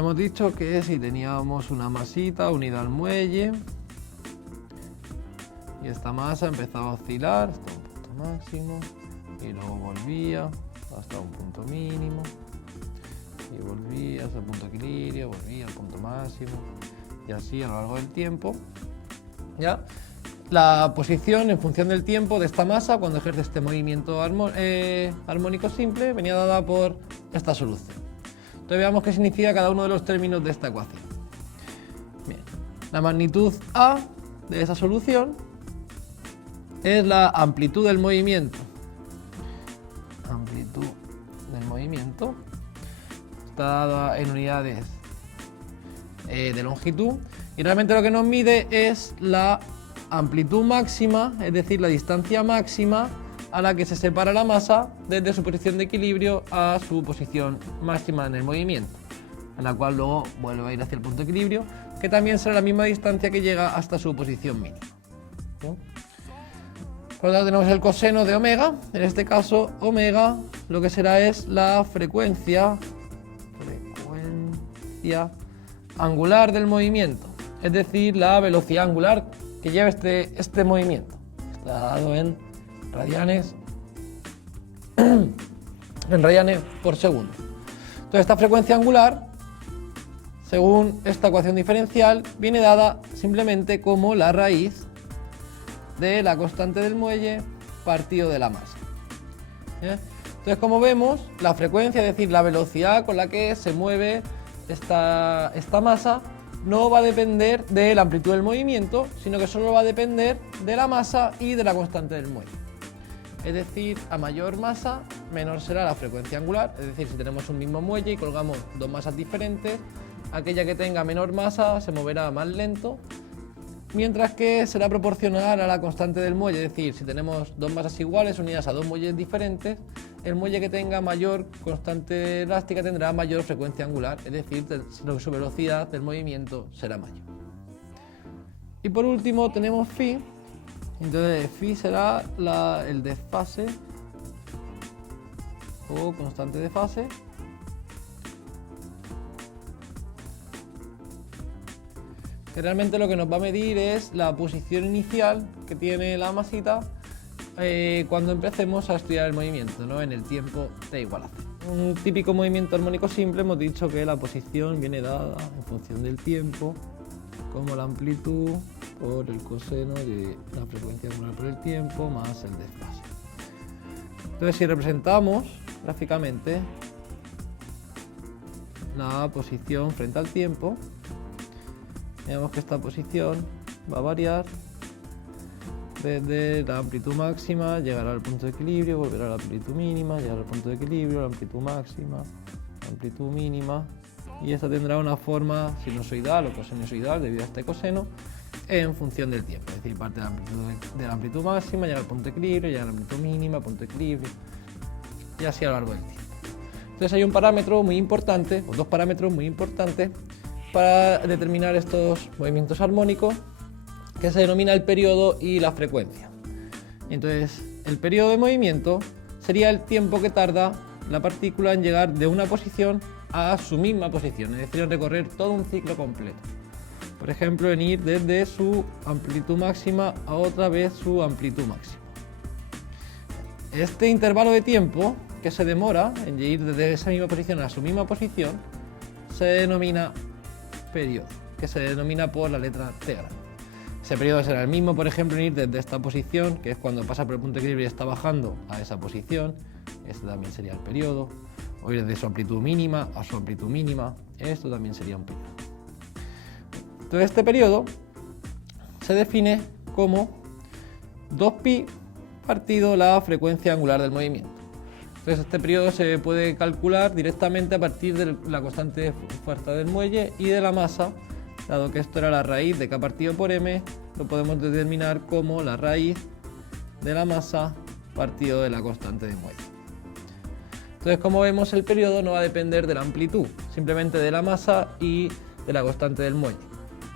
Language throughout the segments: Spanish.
habíamos dicho que si teníamos una masita unida al muelle y esta masa empezaba a oscilar hasta un punto máximo y luego volvía hasta un punto mínimo y volvía hasta el punto de equilibrio, volvía al punto máximo y así a lo largo del tiempo. ¿Ya? La posición en función del tiempo de esta masa cuando ejerce este movimiento armónico simple venía dada por esta solución. Entonces veamos qué significa cada uno de los términos de esta ecuación. Bien. La magnitud A de esa solución es la amplitud del movimiento. Amplitud del movimiento está dada en unidades de longitud y realmente lo que nos mide es la amplitud máxima, es decir, la distancia máxima a la que se separa la masa desde su posición de equilibrio a su posición máxima en el movimiento, en la cual luego vuelve a ir hacia el punto de equilibrio, que también será la misma distancia que llega hasta su posición mínima. ¿No? Por lo tanto tenemos el coseno de omega, en este caso omega lo que será es la frecuencia angular del movimiento, es decir, la velocidad angular que lleva este movimiento. Está dado en radianes por segundo. Entonces esta frecuencia angular, según esta ecuación diferencial, viene dada simplemente como la raíz de la constante del muelle partido de la masa. Entonces, como vemos, la frecuencia, es decir, la velocidad con la que se mueve esta masa, no va a depender de la amplitud del movimiento, sino que solo va a depender de la masa y de la constante del muelle. Es decir, a mayor masa, menor será la frecuencia angular. Es decir, si tenemos un mismo muelle y colgamos dos masas diferentes, aquella que tenga menor masa se moverá más lento, mientras que será proporcional a la constante del muelle. Es decir, si tenemos dos masas iguales unidas a dos muelles diferentes, el muelle que tenga mayor constante elástica tendrá mayor frecuencia angular, es decir, su velocidad del movimiento será mayor. Y por último tenemos phi. Entonces phi será el desfase o constante de fase, que realmente lo que nos va a medir es la posición inicial que tiene la masita cuando empecemos a estudiar el movimiento, ¿no? En el tiempo de igualación. Un típico movimiento armónico simple, hemos dicho que la posición viene dada en función del tiempo, como la amplitud por el coseno de la frecuencia angular por el tiempo más el desfase. Entonces, si representamos gráficamente la posición frente al tiempo, vemos que esta posición va a variar desde la amplitud máxima, llegará al punto de equilibrio, volverá a la amplitud mínima, llegará al punto de equilibrio, la amplitud máxima, la amplitud mínima, y esta tendrá una forma sinusoidal o cosinusoidal debido a este coseno en función del tiempo. Es decir, parte de la amplitud máxima, llega al punto de equilibrio, llega a la amplitud mínima, punto de equilibrio, y así a lo largo del tiempo. Entonces hay un parámetro muy importante, o dos parámetros muy importantes, para determinar estos movimientos armónicos, que se denomina el periodo y la frecuencia. Entonces, el periodo de movimiento sería el tiempo que tarda la partícula en llegar de una posición a su misma posición, es decir, en recorrer todo un ciclo completo. Por ejemplo, en ir desde su amplitud máxima a otra vez su amplitud máxima. Este intervalo de tiempo que se demora en ir desde esa misma posición a su misma posición se denomina periodo, que se denomina por la letra T grande. Ese periodo será el mismo, por ejemplo, en ir desde esta posición, que es cuando pasa por el punto de equilibrio y está bajando a esa posición, este también sería el periodo, o ir desde su amplitud mínima a su amplitud mínima, esto también sería un periodo. Entonces este periodo se define como 2pi partido la frecuencia angular del movimiento. Entonces este periodo se puede calcular directamente a partir de la constante de fuerza del muelle y de la masa. Dado que esto era la raíz de k partido por m, lo podemos determinar como la raíz de la masa partido de la constante de muelle. Entonces, como vemos, el periodo no va a depender de la amplitud, simplemente de la masa y de la constante del muelle.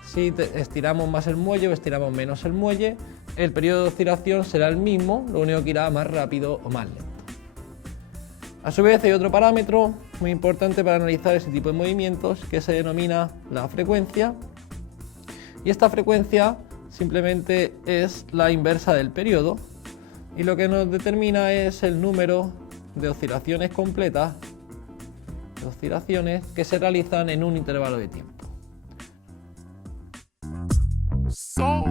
Si estiramos más el muelle o estiramos menos el muelle, el periodo de oscilación será el mismo, lo único que irá más rápido o más lento. A su vez hay otro parámetro muy importante para analizar ese tipo de movimientos, que se denomina la frecuencia. Y esta frecuencia simplemente es la inversa del periodo, y lo que nos determina es el número de oscilaciones completas, de oscilaciones que se realizan en un intervalo de tiempo. So